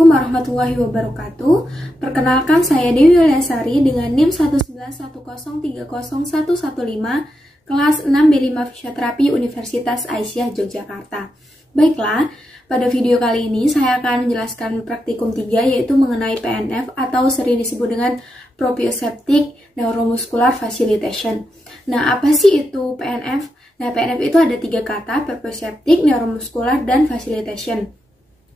Assalamualaikum warahmatullahi wabarakatuh. Perkenalkan, saya Dewi Yuliasari dengan NIM 191030115, kelas 6B5 Fisioterapi Universitas Aisyah Yogyakarta. Baiklah, pada video kali ini saya akan menjelaskan praktikum 3, yaitu mengenai PNF atau sering disebut dengan Proprioceptive Neuromuscular Facilitation. Nah, apa sih itu PNF? Nah, PNF itu ada 3 kata: Proprioceptive, Neuromuscular, dan Facilitation.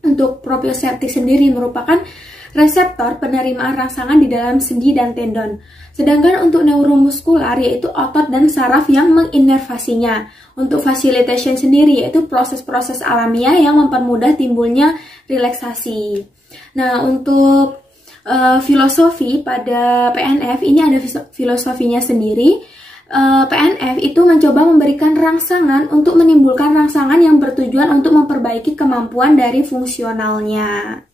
Untuk proprioceptif sendiri merupakan reseptor penerimaan rangsangan di dalam sendi dan tendon. Sedangkan untuk neuromuskular yaitu otot dan saraf yang menginervasinya. Untuk facilitation sendiri yaitu proses-proses alamiah yang mempermudah timbulnya relaksasi. Nah, untuk filosofi pada PNF ini ada filosofinya sendiri. PNF itu mencoba memberikan rangsangan untuk menimbulkan rangsangan yang bertujuan untuk memperbaiki kemampuan dari fungsionalnya.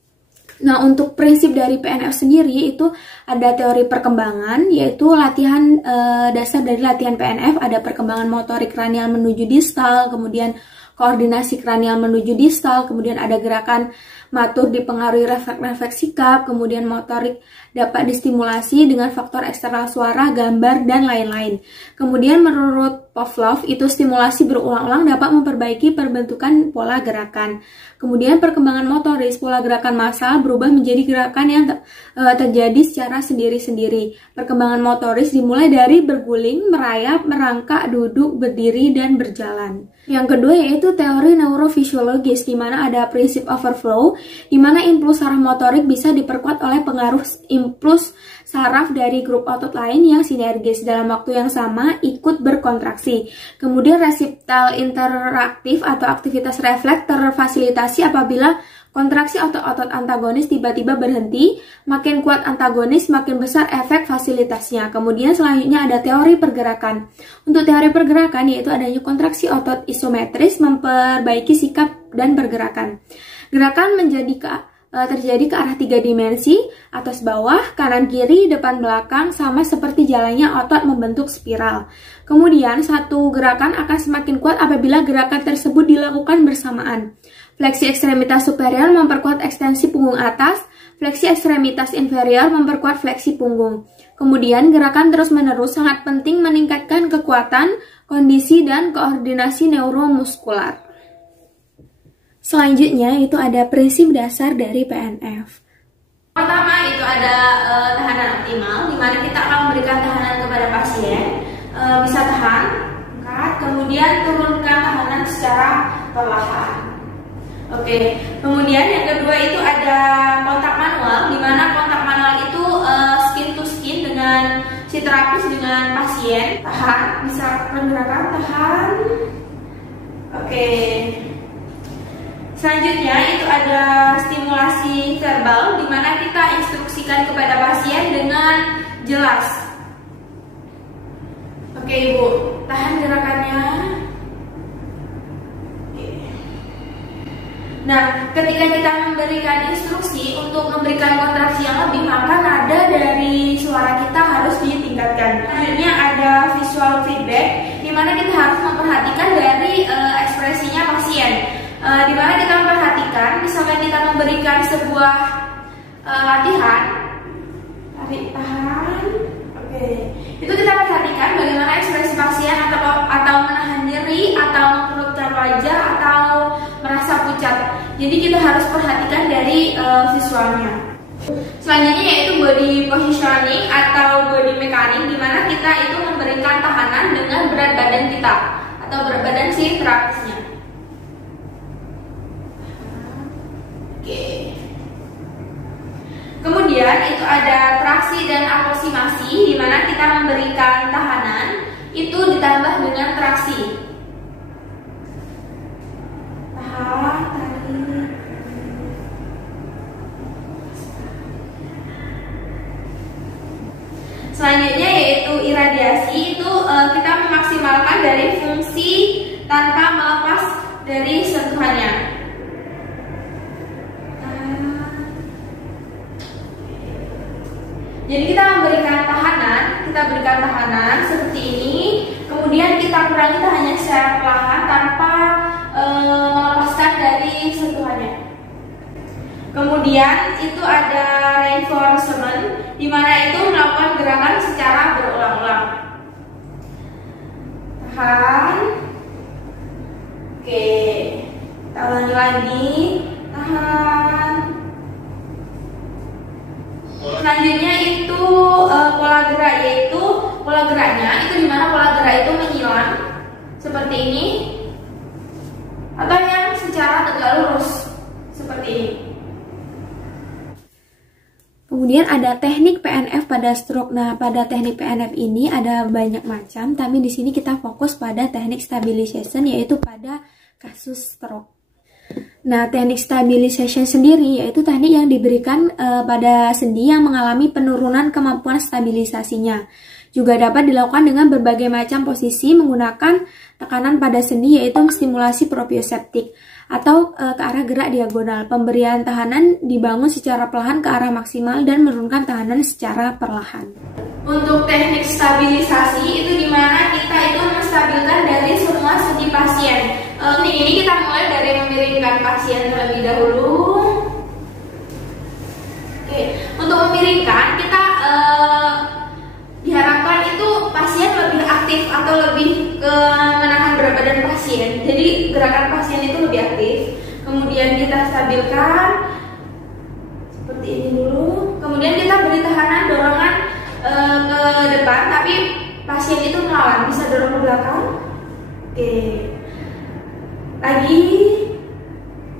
Nah, untuk prinsip dari PNF sendiri itu ada teori perkembangan, yaitu latihan dasar dari latihan PNF ada perkembangan motorik kranial menuju distal, kemudian koordinasi kranial menuju distal, kemudian ada gerakan matur dipengaruhi refleks sikap, kemudian motorik dapat distimulasi dengan faktor eksternal suara, gambar, dan lain-lain. Kemudian menurut Pavlov, itu stimulasi berulang-ulang dapat memperbaiki perbentukan pola gerakan. Kemudian perkembangan motoris, pola gerakan massal berubah menjadi gerakan yang terjadi secara sendiri-sendiri. Perkembangan motoris dimulai dari berguling, merayap, merangkak, duduk, berdiri, dan berjalan. Yang kedua yaitu teori neurofisiologis, di mana ada prinsip overflow, di mana impuls saraf motorik bisa diperkuat oleh pengaruh impuls saraf dari grup otot lain yang sinergis dalam waktu yang sama ikut berkontraksi. Kemudian reseptal interaktif atau aktivitas refleks terfasilitasi apabila kontraksi otot-otot antagonis tiba-tiba berhenti, makin kuat antagonis, makin besar efek fasilitasnya. Kemudian selanjutnya ada teori pergerakan. Untuk teori pergerakan yaitu adanya kontraksi otot isometris memperbaiki sikap dan pergerakan. Gerakan terjadi ke arah 3 dimensi, atas bawah, kanan kiri, depan belakang, sama seperti jalannya otot membentuk spiral. Kemudian satu gerakan akan semakin kuat apabila gerakan tersebut dilakukan bersamaan. Fleksi ekstremitas superior memperkuat ekstensi punggung atas, fleksi ekstremitas inferior memperkuat fleksi punggung. Kemudian gerakan terus-menerus sangat penting meningkatkan kekuatan, kondisi, dan koordinasi neuromuskular. Selanjutnya itu ada prinsip dasar dari PNF. Pertama itu ada tahanan optimal, di mana kita akan memberikan tahanan kepada pasien, bisa tahan, angkat, kemudian turunkan tahanan secara perlahan. Oke, kemudian yang kedua itu ada kontak manual, di mana kontak manual itu skin to skin dengan si terapis dengan pasien. Tahan, bisa pergerakan, tahan. Oke. Selanjutnya itu ada stimulasi verbal, di mana kita instruksikan kepada pasien dengan jelas. Oke, Ibu, tahan gerakannya. Nah, ketika kita memberikan instruksi untuk memberikan kontraksi yang lebih, maka nada dari suara kita harus ditingkatkan. Selanjutnya ada visual feedback, di mana kita harus memperhatikan dari ekspresinya pasien. Di mana kita memperhatikan, misalkan kita memberikan sebuah latihan, tarik tahan, oke, itu kita perhatikan bagaimana ekspresi pasien atau menahan nyeri, atau mengerutkan wajah, atau merasa pucat. Jadi kita harus perhatikan dari visualnya. Selanjutnya yaitu body positioning atau body mechanic, di mana kita itu memberikan tahanan dengan berat badan kita atau berat badan si terapisnya. Oke. Kemudian itu ada traksi dan aproximasi, di mana kita memberikan tahanan itu ditambah dengan traksi. Tahan, tarik. Selanjutnya yaitu iradiasi, itu kita memaksimalkan dari fungsi tanpa melepas dari sentuhannya. Jadi kita berikan tahanan seperti ini, kemudian kita kurangi tahanannya secara perlahan tanpa melepaskan dari sentuhannya. Kemudian Kemudian itu ada reinforcement, di mana itu melakukan gerakan secara berulang-ulang. Tahan. Oke, kita ulangi lagi. Tahan. Selanjutnya itu pola gerak, yaitu pola geraknya itu di mana pola gerak itu menyilang seperti ini, atau yang secara tegak lurus seperti ini. Kemudian ada teknik PNF pada stroke. Nah, pada teknik PNF ini ada banyak macam, tapi di sini kita fokus pada teknik stabilization, yaitu pada kasus stroke. Nah, teknik stabilization sendiri yaitu teknik yang diberikan pada sendi yang mengalami penurunan kemampuan stabilisasinya. Juga dapat dilakukan dengan berbagai macam posisi menggunakan tekanan pada sendi, yaitu stimulasi proprioseptik atau ke arah gerak diagonal. Pemberian tahanan dibangun secara perlahan ke arah maksimal dan menurunkan tahanan secara perlahan. Untuk teknik stabilisasi itu dimana kita itu menstabilkan dari semua sendi pasien. Ini kita mulai dari memiringkan pasien terlebih dahulu. Oke, untuk memiringkan kita diharapkan itu pasien lebih aktif atau lebih ke menahan berat badan pasien. Jadi gerakan pasien itu lebih aktif. Kemudian kita stabilkan seperti ini dulu. Kemudian kita beri tahanan dorongan ke depan, tapi pasien itu melawan, bisa dorong ke belakang. Oke. Lagi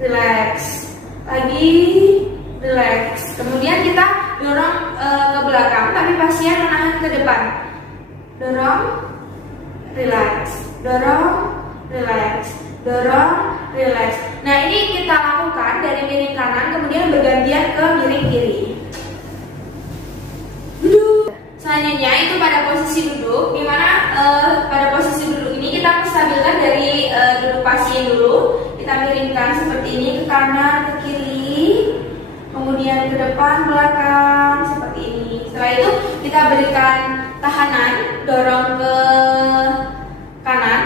relax. Lagi relax. Kemudian kita dorong ke belakang, tapi pasien menahan ke depan. Dorong, relax. Dorong, relax. Dorong, relax. Nah, ini kita lakukan dari miring kanan, kemudian bergantian ke miring kiri. Duduk. Selanjutnya itu pada posisi duduk, dimana pada posisi duduk ini kita menstabilkan dari duduk pasien dulu. Kita miringkan seperti ini ke kanan, ke kiri, kemudian ke depan, belakang, seperti ini. Setelah itu kita berikan tahanan, dorong ke kanan,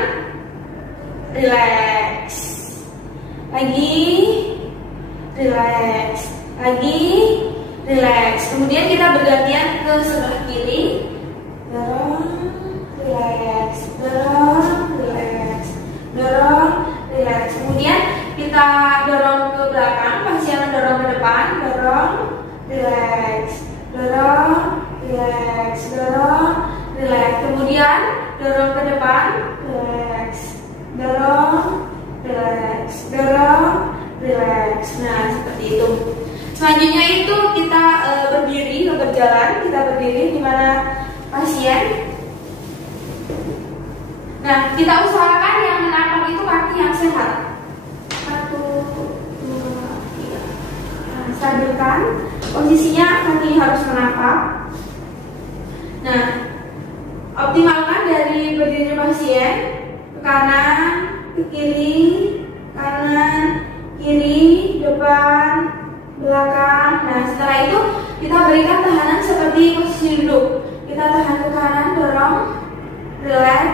relax, lagi, relax, lagi, relax. Kemudian kita bergantian ke sebelah kiri, dorong, relax, dorong, relax, dorong, relax. Kemudian kita dorong ke belakang, pasien dorong ke depan, dorong, relax, dorong, relax, dorong, relax. Kemudian dorong ke depan, relax, dorong, relax, dorong, relax. Nah, seperti itu. Selanjutnya itu kita berdiri, berjalan. Kita berdiri di mana pasien. Nah, kita usahakan yang menapak itu kaki yang sehat. 1, 2, 3. Nah, stabilkan. Posisinya kaki harus menapak. Nah, optimalkan dari berdiri pasien ke kanan, ke kiri, kanan, kiri, depan, belakang. Nah, setelah itu kita berikan tahanan seperti posisi duduk. Kita tahan ke kanan, dorong, relax,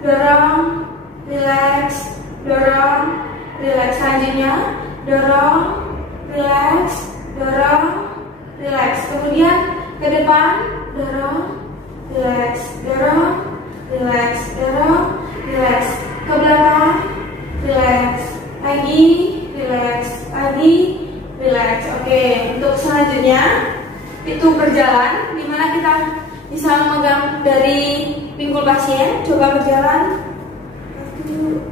dorong, relax, dorong, relax. Selanjutnya dorong, relax, dorong, relax. Kemudian ke depan, dorong, relax, dorong, relax, dorong, relax. Ke belakang, relax, lagi, relax, lagi, relax. Oke, untuk selanjutnya itu berjalan, dimana kita bisa memegang dari pinggul pasien. Coba berjalan. 1, 2,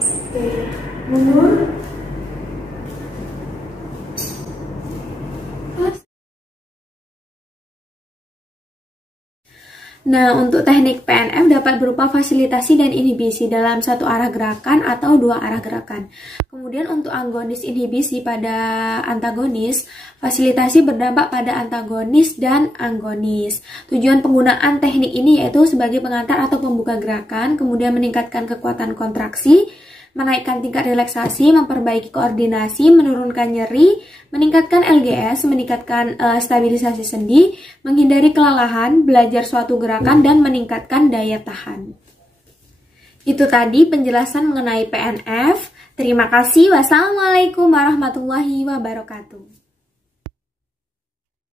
3. Oke, mundur. Nah, untuk teknik PNF dapat berupa fasilitasi dan inhibisi dalam satu arah gerakan atau dua arah gerakan. Kemudian untuk agonis inhibisi pada antagonis, fasilitasi berdampak pada antagonis dan agonis. Tujuan penggunaan teknik ini yaitu sebagai pengantar atau pembuka gerakan, kemudian meningkatkan kekuatan kontraksi, menaikkan tingkat relaksasi, memperbaiki koordinasi, menurunkan nyeri, meningkatkan LGS, meningkatkan stabilisasi sendi, menghindari kelelahan, belajar suatu gerakan, dan meningkatkan daya tahan. Itu tadi penjelasan mengenai PNF. Terima kasih. Wassalamualaikum warahmatullahi wabarakatuh.